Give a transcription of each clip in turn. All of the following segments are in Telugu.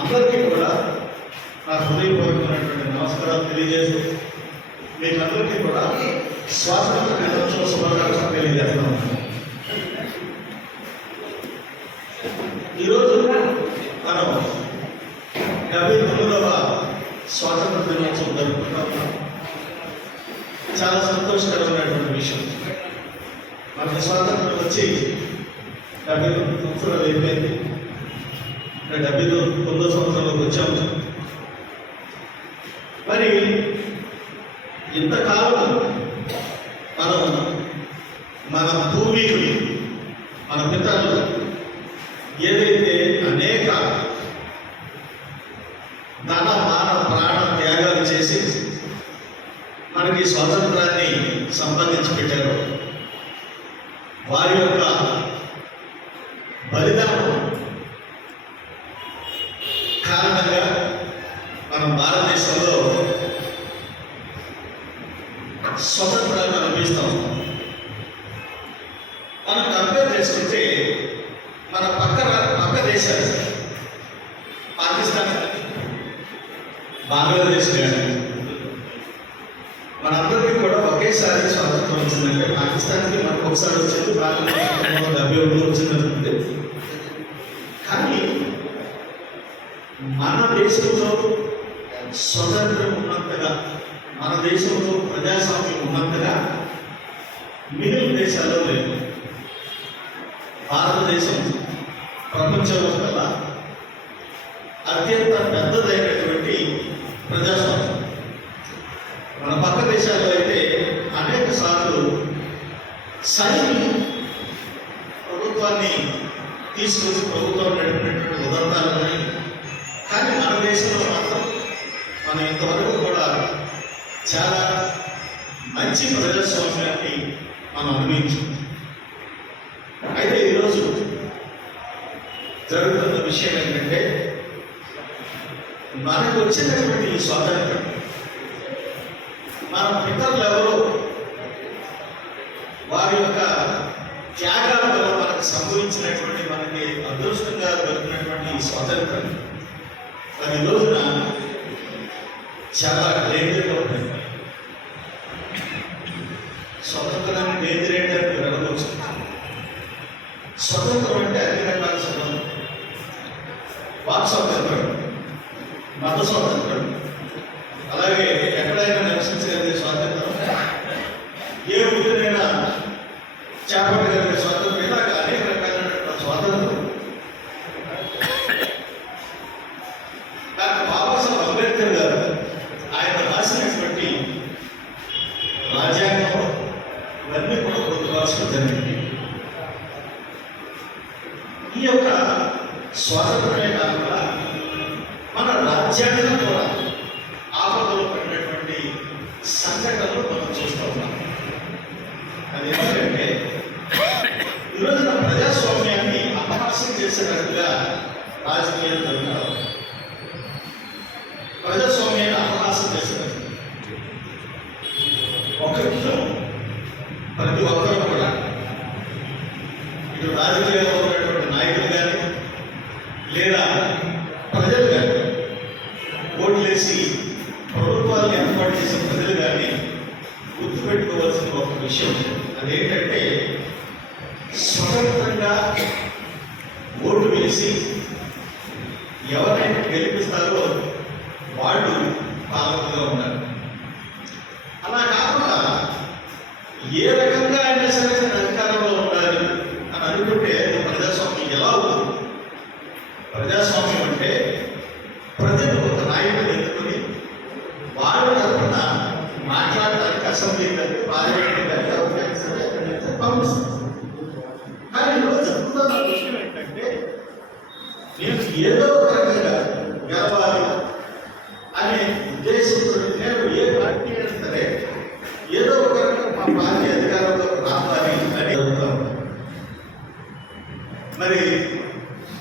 అందరికీ కూడా నా హృదయపూర్వకమైనటువంటి నమస్కారాలు తెలియజేస్తూ మీకందరికీ కూడా స్వాతంత్ర దినోత్సవ శుభాకాంక్షలు తెలియజేస్తాను. ఈరోజు మనం 79వ స్వాతంత్ర దినోత్సవం జరుపుకుంటాం. చాలా సంతోషకరమైనటువంటి విషయం. మనకి స్వాతంత్రం వచ్చి 79 సంవత్సరాలు అయిపోయింది. 79వ సంవత్సరంలోకి వచ్చాము. మరి ఇంతకాలం మనం మన పూర్వీకులు, మన పితరులు ఏదైతే అనేక ధన మాన ప్రాణ త్యాగాలు చేసి మనకి స్వాతంత్రాన్ని సంపాదించి పెట్టారు, వారి యొక్క బలిదానం కారణంగా మనం భారతదేశంలో స్వతంత్రాన్ని అనుభవిస్తాం. మనం కంపేర్ చేసుకుంటే మన పక్క దేశాలు పాకిస్తాన్, బంగ్లాదేశ్ కానీ మనందరికీ కూడా ఒకేసారి స్వాతంత్రం వచ్చిందంటే పాకిస్తాన్కి మనకు ఒకసారి వచ్చింది, బంగ్లాదేశ్ 1971 వచ్చిందంటే. కానీ మన దేశంలో స్వతంత్రం ఉన్నంతగా, మన దేశంలో ప్రజాస్వామ్యం ఉన్నంతగా మిగిలిన దేశాల్లో లేదు. భారతదేశం ప్రపంచంలో కల్లా అత్యంత పెద్దదైనటువంటి ప్రజాస్వామ్యం. మన పక్క దేశాల్లో అయితే అనేక సార్లు సైన్యం ప్రభుత్వాన్ని తీసుకొచ్చి ప్రభుత్వం నడిపినటువంటి ఉదంతాలు ఉన్నాయి. కానీ మన దేశంలో మాత్రం మనం ఇంతవరకు కూడా చాలా మంచి ప్రజాస్వామ్యాన్ని మనం అనుభవించాం. అయితే ఈరోజు జరుగుతున్న విషయం ఏంటంటే, మనకు వచ్చినటువంటి ఈ స్వాతంత్రం మన పితరులు ఎవరో వారి యొక్క త్యాగాల వల్ల మనకు సంభవించినటువంటి, మనకి అదృష్టంగా దొరికినటువంటి ఈ స్వాతంత్రం మరి ఈ రోజున చాలా డేంజర్గా ఉంటుంది. స్వతంత్రాన్ని డేంజర్ ఏంటంటే మీరు అనవచ్చు. స్వతంత్రం అంటే అన్ని రకాల స్వతంత్రం. వాక్ స్వాతంత్రం, మత స్వాతంత్రం, అలాగే ఎక్కడైనా నివసించగలిగే స్వాతంత్రం, ఏ ఊరినైనా చేపట్టగలిగే స్వాతంత్రం, ఇలాగ అనేక రకాలైన స్వాతంత్రం. డాక్టర్ బాబాసాహెబ్ అంబేద్కర్ గారు ఆయన రాసినటువంటి రాజ్యాంగం ఇవన్నీ కూడా పొందుకోవాల్సిన జరిగింది. ఈ యొక్క స్వాతంత్రమే కాకుండా మన రాజ్యాంగం కూడా ఆపదలో పడినటువంటి సంఘటనలు మనం చూస్తూ ఉన్నాం. అది ఎందుకంటే ఈరోజున ప్రజాస్వామ్యాన్ని అపహాస్యం చేసేటట్టుగా రాజకీయాలు జరుగుతారు. ప్రజాస్వామ్యాన్ని అపహాస్యం చేసేటట్టు ఒక విషయం ప్రతి ఒక్కరూ కూడా, ఇటు రాజకీయాల్లో ఉన్నటువంటి నాయకులు కానీ లేదా ప్రజలు కానీ, ఓట్లేసి ప్రభుత్వాన్ని ఏర్పాటు చేసిన ప్రజలు కానీ గుర్తుపెట్టుకోవాల్సిన ఒక విషయం అదేంటంటే, స్వతంత్రంగా ఓటు వేసి ఎవరైతే గెలిపిస్తారో వాళ్ళు పాలకులుగా ఉన్నారు. అలా కాకుండా ఏ రకంగా అయినా సరే అధికారంలో ఉండాలి అని అనుకుంటే ప్రజాస్వామ్యం ఎలా ఉంటుంది? ప్రజాస్వామ్యం అంటే ప్రజలు ఒక నాయకుడు ఎన్నుకొని వాళ్ళ తరఫున మాట్లాడడానికి అసెంబ్లీ కానీ పార్లమెంట్ కానీ అవకాశం పంపిస్తారు. కానీ ఈరోజు జరుగుతున్న విషయం ఏంటంటే, నేను ఏదో ఒక రకంగా గెలవాలి అనే ఉద్దేశంతో నేను ఏ పార్టీ అయినా సరే ఏదో ఒక రకంగా మా పార్టీ అధికారంలో రావాలి అని చెబుతాం. మరి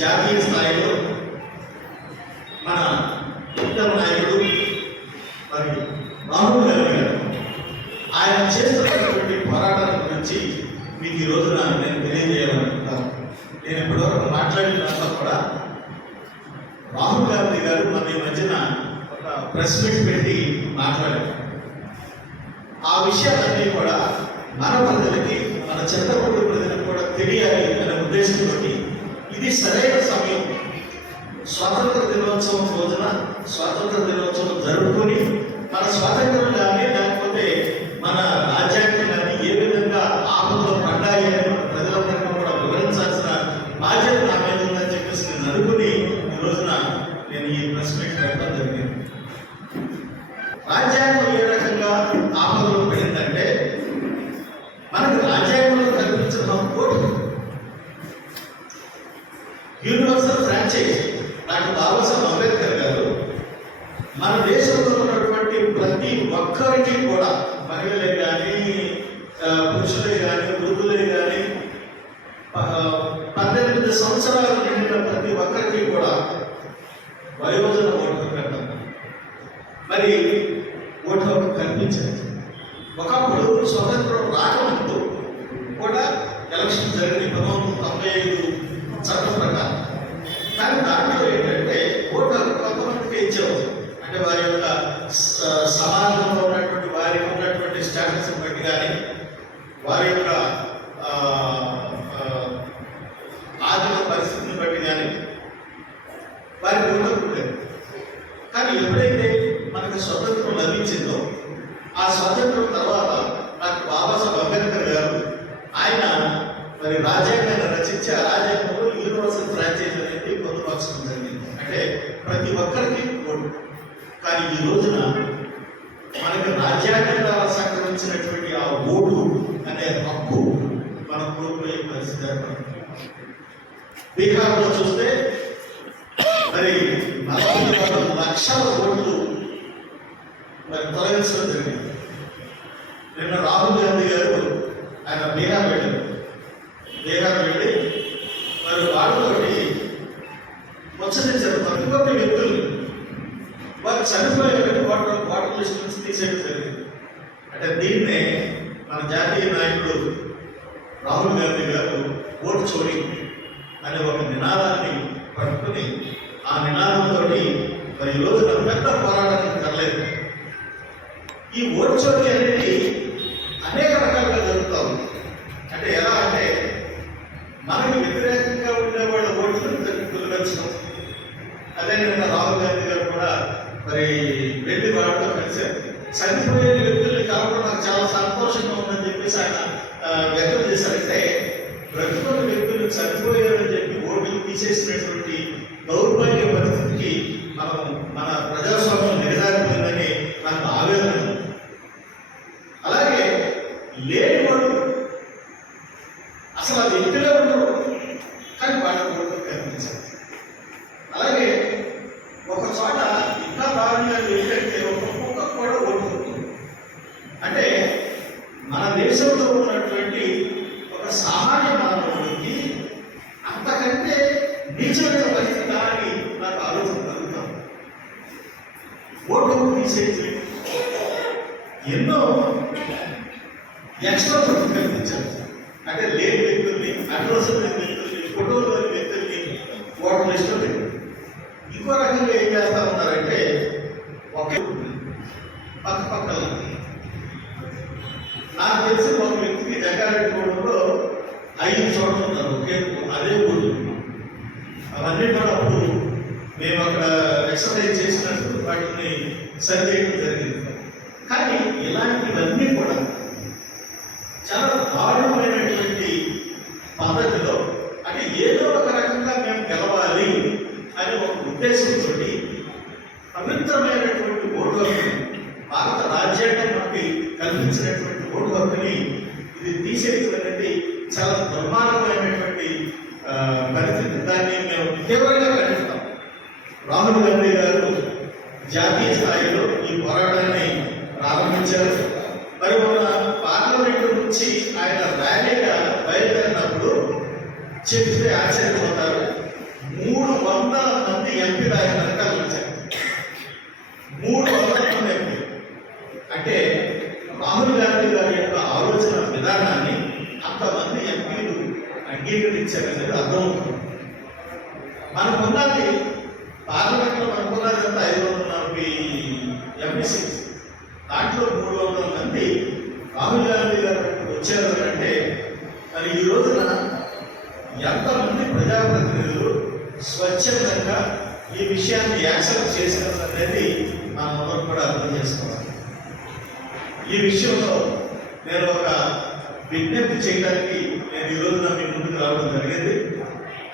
జాతీయ స్థాయిలో మన ఉత్తమ నాయకుడు మరి రాహుల్ గాంధీ గారు ఆయన చేస్తున్నటువంటి పోరాటాల గురించి మీకు ఈ రోజున నేను తెలియజేయాలనుకుంటాను. నేను ఇప్పటివరకు మాట్లాడిన దాంట్లో కూడా రాహుల్ గాంధీ గారు మన ఈ మధ్యన ఒక ప్రెస్ మీట్ పెట్టి మాట్లాడారు. ఆ విషయాలన్నీ కూడా మన ప్రజలకి, మన చింతపూడి ప్రజలకు కూడా తెలియాలి అనే ఉద్దేశంతో ఇది సరైన సమయం, స్వాతంత్ర దినోత్సవం రోజున స్వాతంత్ర దినోత్సవం జరుపుకొని మన స్వాతంత్రం కానీ లేకపోతే మన రాజ్యాంగం కానీ ఏ విధంగా ఆపదలో పడ్డాయి అని మన ప్రజలందరికీ కూడా వివరించాల్సిన బాధ్యత నా మీద ఉందని చెప్పేసి నేను అనుకుని ఈ రోజున నేను ఈ ప్రెస్ మీట్ పెట్టడం జరిగింది. రాజ్యాంగం ఏ రకంగా ఆపదలో పడిందంటే, మనకు రాజ్యాంగంలో కల్పించిన court universal franchise. Doctor Babasaheb Ambedkar గారు మన దేశంలో ఉన్నటువంటి ప్రతి ఒక్కరికి కూడా, మహిళలే కానీ, పురుషులే కానీ, వృద్ధులే కానీ, 18 సంవత్సరాలు నిండిన ప్రతి ఒక్కరికి కూడా వయోజన ఓటు పెట్టడం, మరి ఓటు హక్కు కల్పించారు. ఒకప్పుడు స్వతంత్రం రాకముందు కూడా ఎలక్షన్ జరిగింది 1995 చట్టం ప్రకారం. కానీ దాంట్లో ఏంటంటే ఓటు హక్కు కొంతమందికి ఇచ్చేవారు. అంటే వారి యొక్క సమాజంలో ఉన్నటువంటి వారికి ఉన్నటువంటి స్టాటస్ బట్టి కానీ, వారి యొక్క ఆర్థిక పరిస్థితిని బట్టి కానీ వారికి ఓటు హక్కు ఉండేది. కానీ ఎప్పుడైతే మనకు స్వతంత్రం లభించిందో, ఆ స్వతంత్రం తర్వాత డాక్టర్ బాబాసాహెబ్ అంబేద్కర్ గారు ఆయన మరి రాజ్యాంగాన్ని రచించి ఆ రాజ్యాంగంలో యూనివర్సల్ ఫ్రాంచైజ్ అనేది పొందుపరచడం జరిగింది. అంటే ప్రతి ఒక్కరికి ఓటు. కానీ ఈ రోజున మనకి రాజ్యాంగం ద్వారా సంక్రమించినటువంటి ఆ ఓటు అనే హక్కు మనం కోల్పోయే పరిస్థితి ఏర్పడింది. బీహార్లో చూస్తే మరి 40 లక్షల ఓట్లు మరి తొలగించడం జరిగింది. నిన్న రాహుల్ గాంధీ గారు ఆయన బీహార్ వెళ్ళి మరి వాళ్ళతోటి ముచ్చటించారు. ప్రతి వ్యక్తులు వారు చనిపోయేటువంటి ఓటర్ లిస్ట్ నుంచి తీసేయడం జరిగింది. అంటే దీన్నే మన జాతీయ నాయకుడు రాహుల్ గాంధీ గారు ఓటు చోరీ అనే ఒక నినాదాన్ని పట్టుకుని, ఆ నినాదంతో మరి ఈ రోజున పెద్ద పోరాటానికి తరలేదు. ఈ ఓటు చోరీ అనేది అనేక రకాలుగా జరుగుతూ ఉంది. అంటే ఎలా అంటే, మనకి వ్యతిరేకంగా ఉండే వాళ్ళ ఓట్లు తొలగించడం. అదే నిన్న రాహుల్ గాంధీ గారు కూడా మరి వెళ్ళి వాళ్ళతో కలిశారు. చనిపోయే వ్యక్తుల్ని కావడం నాకు చాలా సంతోషంగా ఉందని చెప్పేసి ఆయన వ్యక్తం చేశారంటే, బ్రతుకున్న వ్యక్తులు చనిపోయారని చెప్పి ఓట్లు తీసేసినటువంటి దౌర్భాగ్య పరిస్థితికి మన ప్రజాస్వామ్యం దిగజారిపోయిందని నాకు ఆవేదన. అలాగే లేనివాడు అసలు ఆ వ్యక్తిలో ఉండరు, కానీ వాళ్ళ ఓట్లు కనిపించారు. అలాగే ఒక చోట ఇంకా దారుణంగా ఏంటంటే ఒక కుక్క కూడా ఓటు. అంటే మన దేశంలో ఉన్నటువంటి ఒక సామాన్య మానవుడికి అంతకంటే నీచమైన పరిస్థితి అని నాకు ఆలోచన కలుగుతాం. ఓటు తీసేసి ఎన్నో ఎక్స్ట్రా ఓట్లు కల్పించారు. అంటే లేని వ్యక్తుల్ని, అడ్రస్ లేని వ్యక్తుల్ని, ఫోటోలు లేని వ్యక్తుల్ని ఓటర్ లిస్టులో పెట్టారు. ఇంకో రకంగా ఏం చేస్తా ఉన్నారంటే, ఒకే పక్కన నాకు తెలిసి ఒక వ్యక్తికి జగ్గారెడ్డిగూడెంలో 5 చోట్ల ఉన్నారు ఒకే అదే ఊరు. అవన్నీ కూడా అప్పుడు మేము అక్కడ ఎక్సర్సైజ్ చేసినట్టు వాటిని సరి చేయడం జరిగింది. కానీ ఇలాంటివన్నీ కూడా చాలా దారుణమైనటువంటి పద్ధతిలో, అంటే ఏదో ఒక రకంగా మేము గెలవాలి అనే ఒక ఉద్దేశంతో పవిత్రమైనటువంటి ఓటు హక్కుని, భారత రాజ్యాంగం మనకి కల్పించినటువంటి ఓటు హక్కుని ఇది తీసేయడం అనేది చాలా దుర్మార్గమైనటువంటి పరిస్థితి. దాన్ని మేము తీవ్రంగా ఖండిస్తాం. రాహుల్ గాంధీ గారు జాతీయ స్థాయిలో ఈ పోరాటాన్ని ప్రారంభించారు. మరి మన పార్లమెంటు నుంచి ఆయన ర్యాలీగా బయలుదేరినప్పుడు చెప్తే ఆశ్చర్యపోతారు, 300 మంది ఎంపీలు ఆయన వెనకాల వచ్చారు. 300 మంది ఎంపీలు. అంటే రాహుల్ గాంధీ గారి యొక్క ఆలోచన విధానాన్ని అంతమంది ఎంపీలు అంగీకరించారనేది అర్థమవుతుంది. మనకున్నది పార్లమెంట్లో అనుకున్నదంతా 540 ఎంపీసీ, దాంట్లో 300 మంది రాహుల్ గాంధీ గారు వచ్చారు అంటే మరి ఈ రోజున ఎంతమంది ప్రజాప్రతినిధులు స్వచ్ఛందంగా ఈ విషయాన్ని యాక్సెప్ట్ చేశారు అనేది మనం కూడా అర్థం చేసుకోవాలి. ఈ విషయంలో నేను ఒక విజ్ఞప్తి చేయడానికి నేను ఈ రోజున మీ ముందుకు రావడం జరిగింది.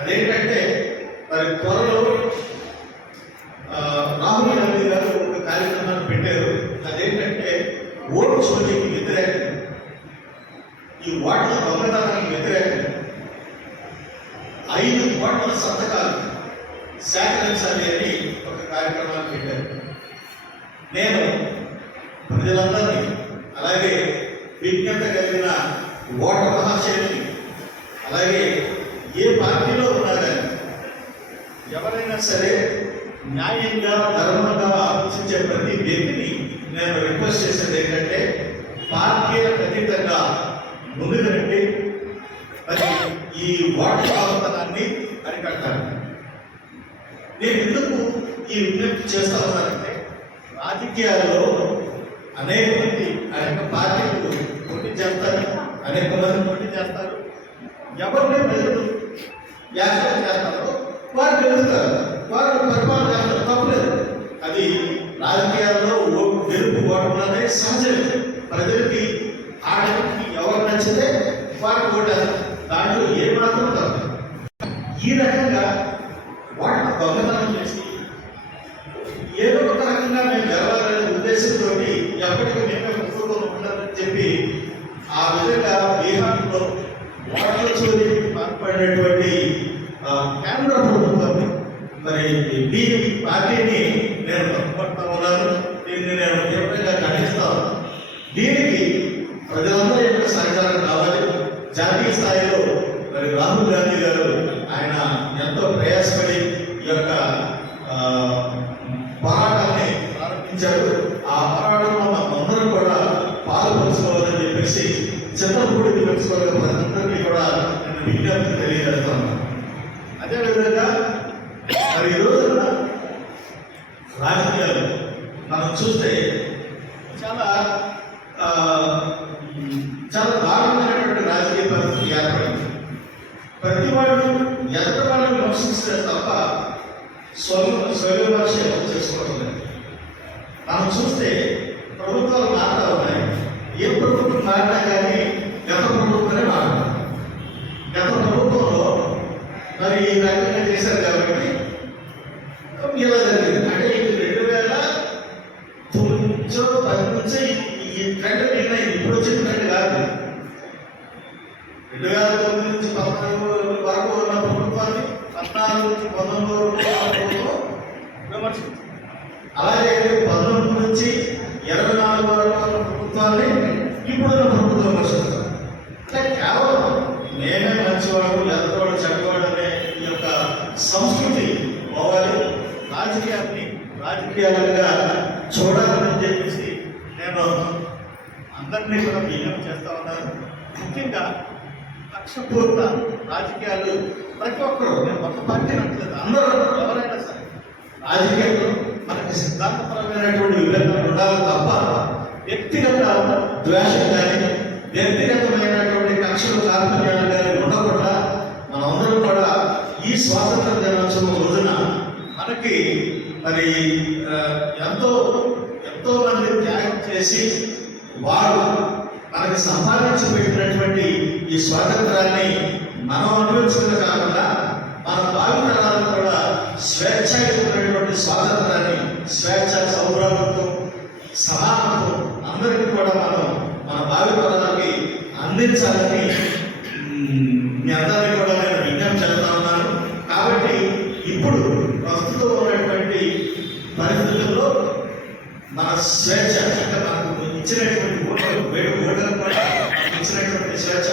అదేంటంటే మరి త్వరలో రాహుల్ గాంధీ గారు ఒక కార్యక్రమాన్ని పెట్టారు. అదేంటంటే ఓటు చోరీకి వ్యతిరేకం, ఈ ఓట్ల దొంగతనానికి వ్యతిరేకం 5 కోట్ల సంతకాలు సేకరించాలి అని ఒక కార్యక్రమాన్ని పెట్టారు. నేను ప్రజలందరినీ అలాగే విజ్ఞత కలిగిన ఓటర్ మహాశయుల్ని అలాగే ఏ పార్టీలో ఉన్నా కానీ ఎవరైనా సరే న్యాయంగా ధర్మంగా ఆలోచించే ప్రతి వ్యక్తిని నేను రిక్వెస్ట్ చేసేది ఏంటంటే పార్టీలకు అతీతంగా ముందుకు రండి, మరి ఈ ఓట్ల దొంగతనాన్ని అరికట్టాలి. నేను ఎందుకు ఈ విజ్ఞప్తి చేస్తా ఉన్నానంటే రాజకీయాల్లో అనేక మంది అనేక పార్టీలు పోటీ చేస్తారు, అనేక మంది పోటీ చేస్తారు. ఎవరిని ప్రజలు యాక్సెప్ట్ చేస్తారో వారు గెలుస్తారు, వారు పరిపాలన చేస్తారు, తప్పలేదు. అది రాజకీయాల్లో గెలుపు ఓటమి అనేది సహజమే. ప్రజలకి ఆడకి ఎవరు నచ్చితే వారు ఓటారు, దాంట్లో ఏ మాత్రం తప్ప. ఈ రకంగా వాటిని దొంగతనం చేసి ఏదో ఒక రకంగా మేము గెలవాలనే ఉద్దేశంతో ఎప్పటికీ మేమే ప్రభుత్వం ఉండాలని చెప్పి ఆ విధంగా బీహార్లో ఓట్ల చోరీకి పాల్పడినటువంటి కేంద్ర ప్రభుత్వం మరి బీజేపీ పార్టీని నేను తప్పుపడతా ఉన్నాను. దీన్ని నేను తీవ్రంగా ఖండిస్తాను. దీనికి ప్రజలందరూ యొక్క సహకారం కావాలి. జాతీయ స్థాయిలో మరి రాహుల్ గాంధీ గారు ఆయన ఎంతో ప్రయాసపడి ఈ యొక్క పోరాటాన్ని ప్రారంభించారు. ఆ పోరాటంలో మనందరం కూడా పాల్పంచుకోవాలని చెప్పేసి చిన్నపూడి నియోజకవర్గ ప్రజలందరికీ కూడా నేను విజ్ఞప్తి తెలియజేస్తాను. అదేవిధంగా మరి ఈ రోజున రాజకీయాలు మనం చూస్తే చాలా చాలా దారుణమైనటువంటి రాజకీయ పరిస్థితి ఏర్పడింది. ప్రతి వాళ్ళు ఎదుటి వాళ్ళని విమర్శిస్తే తప్ప స్వవిమర్శ చేసుకోవడం లేదు. మనం చూస్తే ప్రభుత్వాలు మారుతా ఉన్నాయి. ఏ ప్రభుత్వం మారినా కానీ గత ప్రభుత్వమే మారుతుంది. గత ప్రభుత్వంలో మరి ఈ రకంగా చేశారు కాబట్టి ఇలా జరిగింది. అంటే ఇది 2009 నుంచి ఈ ట్రెండ్ నిర్ణయం ఇప్పుడు వచ్చిన ట్రెండ్ కాదు. 2009 నుంచి 14 వరకు ఉన్న ప్రభుత్వాన్ని 14 నుంచి 19 వరకు విమర్శించారు. అలాగే 19 నుంచి 24 వరకు ఉన్న ప్రభుత్వాన్ని ఇప్పుడున్న ప్రభుత్వం విమర్శిస్తారు. అంటే కేవలం మేమే మంచివాడు లేకపోవడం చెడ్డవాడు అనే ఈ యొక్క సంస్కృతి పోవాలి. రాజకీయాలుగా చూడాలని చెప్పేసి నేను అందరినీ కూడా విజ్ఞప్తి చేస్తా ఉన్నాను. ముఖ్యంగా లక్ష్యపూర్త రాజకీయాలు ప్రతి ఒక్కరు, నేను ఒక పార్టీ అంటలేదు, అందరూ ఎవరైనా సరే రాజకీయాల్లో మనకి సిద్ధాంతపరమైనటువంటి విభేదాలు ఉండాలి తప్ప వ్యక్తిగత ద్వేషం కానీ వ్యక్తిగతమైనటువంటి కక్షలు కార్పణ్యాలు కానీ ఉండకుండా మనమందరం కూడా ఈ స్వాతంత్ర దినోత్సవం రోజున మనకి మరి ఎంతో మంది త్యాగం చేసి వారు మనకి సంపాదించి పెట్టినటువంటి ఈ స్వాతంత్రాన్ని మనం అనుభవించడం కాకుండా మన భావితరాలకు కూడా స్వేచ్ఛయుతమైనటువంటి స్వాతంత్రాన్ని, స్వేచ్ఛ, సౌభ్రాతత్వం, సమానత్వం అందరికీ కూడా మనం మన భావితరాలకి అందించాలని మీ అందరినీ కూడా నేను విజ్ఞప్తి చేస్తా ఉన్నాను. కాబట్టి ఇప్పుడు ప్రస్తుతం ఉన్నటువంటి పరిస్థితుల్లో మన స్వేచ్ఛ, అంటే మనకు ఇచ్చినటువంటి ఓటర్లు కూడా ఇచ్చినటువంటి స్వేచ్ఛ,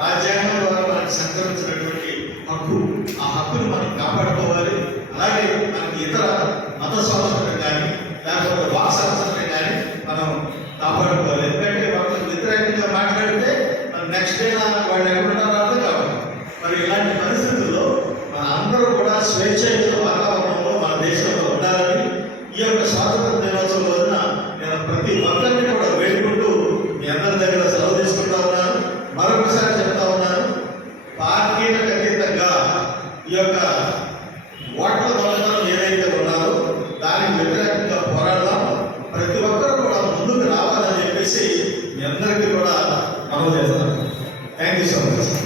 రాజ్యాంగం ద్వారా మనకు సంక్రమించినటువంటి హక్కు, ఆ హక్కును మనం కాపాడుకోవాలి. అలాగే మనకి ఇతర మత స్వాతంత్రం కానీ లేకపోతే వాక్ స్వాతంత్రం కానీ మనం కాపాడుకోవాలి. ఎందుకంటే వాళ్ళకి వ్యతిరేకంగా మాట్లాడితే నెక్స్ట్ డే వాళ్ళు ఎక్కడున్నారో అర్థం కావాలి. మరి ఇలాంటి పరిస్థితుల్లో మన అందరూ కూడా స్వేచ్ఛ వాతావరణంలో మన దేశంలో స్వాతంత్ర దినోత్సవం రోజున నేను ప్రతి ఒక్కరిని కూడా వేడుకుంటూ మీ అందరి దగ్గర సెలవు తీసుకుంటా ఉన్నాను. మరొకసారి చెప్తా ఉన్నాను, పార్టీలకు అతీతంగా ఈ యొక్క ఓట్ల దొంగతనం ఏదైతే ఉన్నారో దానికి వ్యతిరేకంగా పోరాడదాం. ప్రతి ఒక్కరు కూడా ముందుకు రావాలని చెప్పేసి మీ అందరికీ కూడా మనం చేస్తాం. Thank you so much.